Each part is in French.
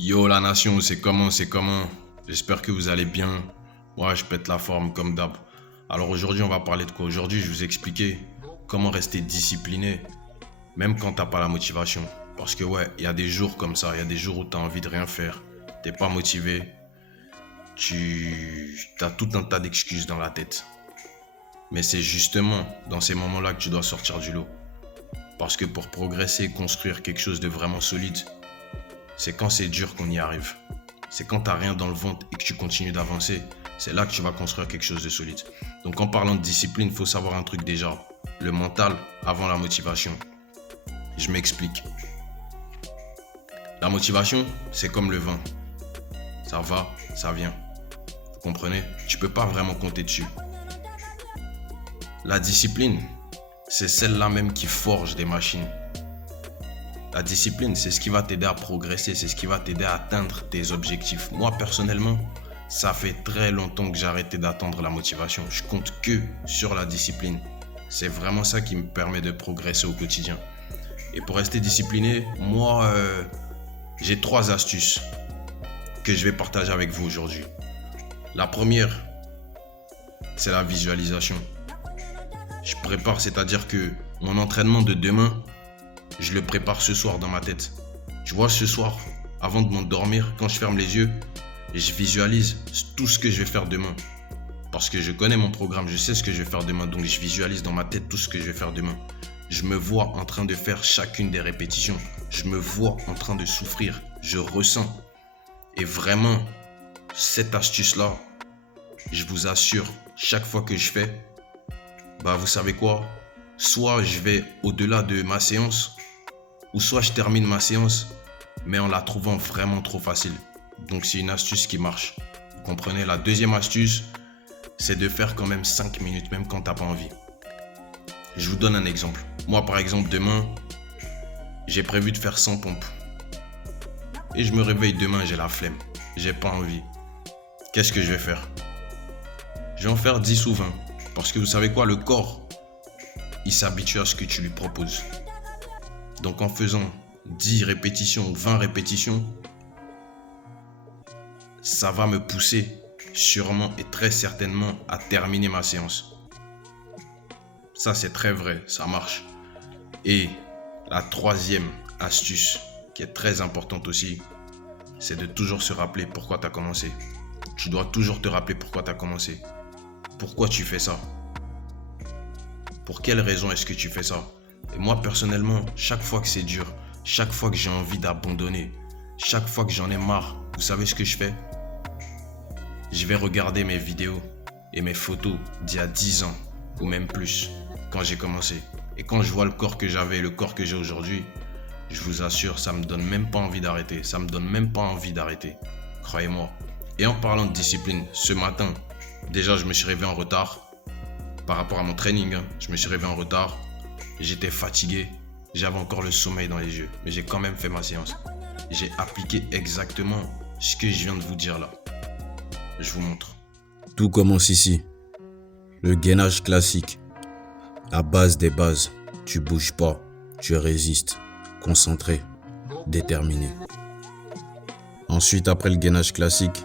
Yo la nation, c'est comment? J'espère que vous allez bien. Moi, je pète la forme comme d'hab. Alors aujourd'hui, on va parler de quoi? Aujourd'hui, je vais vous expliquer comment rester discipliné, même quand t'as pas la motivation. Parce que ouais, il y a des jours comme ça, il y a des jours où t'as envie de rien faire, t'es pas motivé, tu as tout un tas d'excuses dans la tête. Mais c'est justement dans ces moments-là que tu dois sortir du lot. Parce que pour progresser, construire quelque chose de vraiment solide, c'est quand c'est dur qu'on y arrive. C'est quand t'as rien dans le ventre et que tu continues d'avancer. C'est là que tu vas construire quelque chose de solide. Donc en parlant de discipline, il faut savoir un truc déjà. Le mental avant la motivation. Je m'explique. La motivation, c'est comme le vin. Ça va, ça vient. Vous comprenez? Tu peux pas vraiment compter dessus. La discipline, c'est celle-là même qui forge des machines. La discipline, c'est ce qui va t'aider à progresser, c'est ce qui va t'aider à atteindre tes objectifs. Moi, personnellement, ça fait très longtemps que j'ai arrêté d'attendre la motivation. Je compte que sur la discipline. C'est vraiment ça qui me permet de progresser au quotidien. Et pour rester discipliné, moi, j'ai 3 astuces que je vais partager avec vous aujourd'hui. La première, c'est la visualisation. Je prépare, c'est-à-dire que mon entraînement de demain, je le prépare ce soir dans ma tête. Tu vois, ce soir, avant de m'endormir, quand je ferme les yeux, je visualise tout ce que je vais faire demain. Parce que je connais mon programme, je sais ce que je vais faire demain, donc je visualise dans ma tête tout ce que je vais faire demain. Je me vois en train de faire chacune des répétitions. Je me vois en train de souffrir. Je ressens. Et vraiment, cette astuce-là, je vous assure, chaque fois que je fais, vous savez quoi? Soit je vais au-delà de ma séance, ou soit je termine ma séance, mais en la trouvant vraiment trop facile. Donc c'est une astuce qui marche. Vous comprenez? La deuxième astuce, c'est de faire quand même 5 minutes, même quand t'as pas envie. Je vous donne un exemple. Moi, par exemple, demain, j'ai prévu de faire 100 pompes. Et je me réveille demain, j'ai la flemme. J'ai pas envie. Qu'est-ce que je vais faire? Je vais en faire 10 ou 20. Parce que vous savez quoi? Le corps, il s'habitue à ce que tu lui proposes. Donc en faisant 10 répétitions ou 20 répétitions, ça va me pousser sûrement et très certainement à terminer ma séance. Ça, c'est très vrai, ça marche. Et la troisième astuce, qui est très importante aussi, c'est de toujours se rappeler pourquoi tu as commencé. Tu dois toujours te rappeler pourquoi tu as commencé. Pourquoi tu fais ça? Pour quelle raison est-ce que tu fais ça? Et moi, personnellement, chaque fois que c'est dur, chaque fois que j'ai envie d'abandonner, chaque fois que j'en ai marre, vous savez ce que je fais? Je vais regarder mes vidéos et mes photos d'il y a 10 ans, ou même plus, quand j'ai commencé. Et quand je vois le corps que j'avais et le corps que j'ai aujourd'hui, je vous assure, ça me donne même pas envie d'arrêter. Ça me donne même pas envie d'arrêter. Croyez-moi. Et en parlant de discipline, ce matin, déjà je me suis réveillé en retard par rapport à mon training. Je me suis réveillé en retard. J'étais fatigué. J'avais encore le sommeil dans les yeux. Mais j'ai quand même fait ma séance. J'ai appliqué exactement ce que je viens de vous dire là. Je vous montre. Tout commence ici. Le gainage classique. La base des bases. Tu bouges pas. Tu résistes. Concentré. Déterminé. Ensuite, après le gainage classique,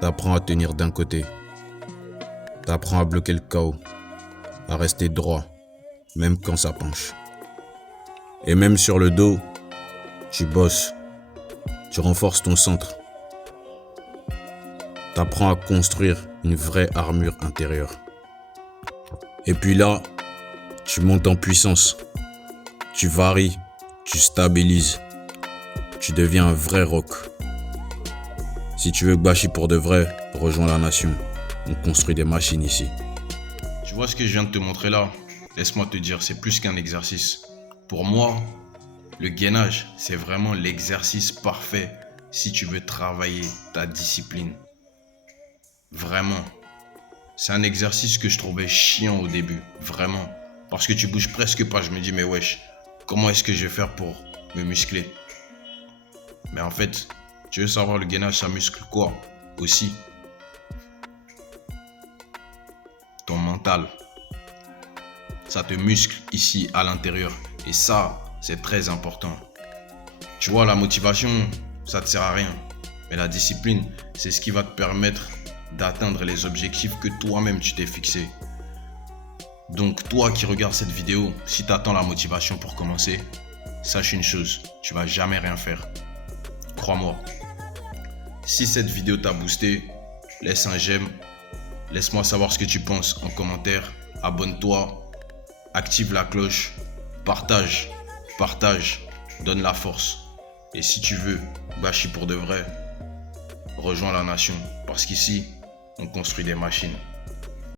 t'apprends à tenir d'un côté. T'apprends à bloquer le KO. À rester droit. Même quand ça penche. Et même sur le dos, tu bosses. Tu renforces ton centre. T'apprends à construire une vraie armure intérieure. Et puis là, tu montes en puissance. Tu varies, tu stabilises. Tu deviens un vrai rock. Si tu veux bâcher pour de vrai, rejoins la nation. On construit des machines ici. Tu vois ce que je viens de te montrer là? Laisse-moi te dire, c'est plus qu'un exercice. Pour moi, le gainage, c'est vraiment l'exercice parfait si tu veux travailler ta discipline. Vraiment. C'est un exercice que je trouvais chiant au début. Vraiment. Parce que tu bouges presque pas. Je me dis, mais wesh, comment est-ce que je vais faire pour me muscler? Mais en fait, tu veux savoir le gainage, ça muscle quoi? Aussi ton mental. Ça te muscle ici à l'intérieur. Et ça, c'est très important. Tu vois, la motivation, ça te sert à rien. Mais la discipline, c'est ce qui va te permettre d'atteindre les objectifs que toi-même tu t'es fixé. Donc toi qui regardes cette vidéo, si tu attends la motivation pour commencer, sache une chose, tu vas jamais rien faire. Crois-moi. Si cette vidéo t'a boosté, laisse un j'aime, laisse-moi savoir ce que tu penses en commentaire, abonne-toi, active la cloche, partage, donne la force. Et si tu veux, gâchis pour de vrai, rejoins la nation, parce qu'ici, on construit des machines.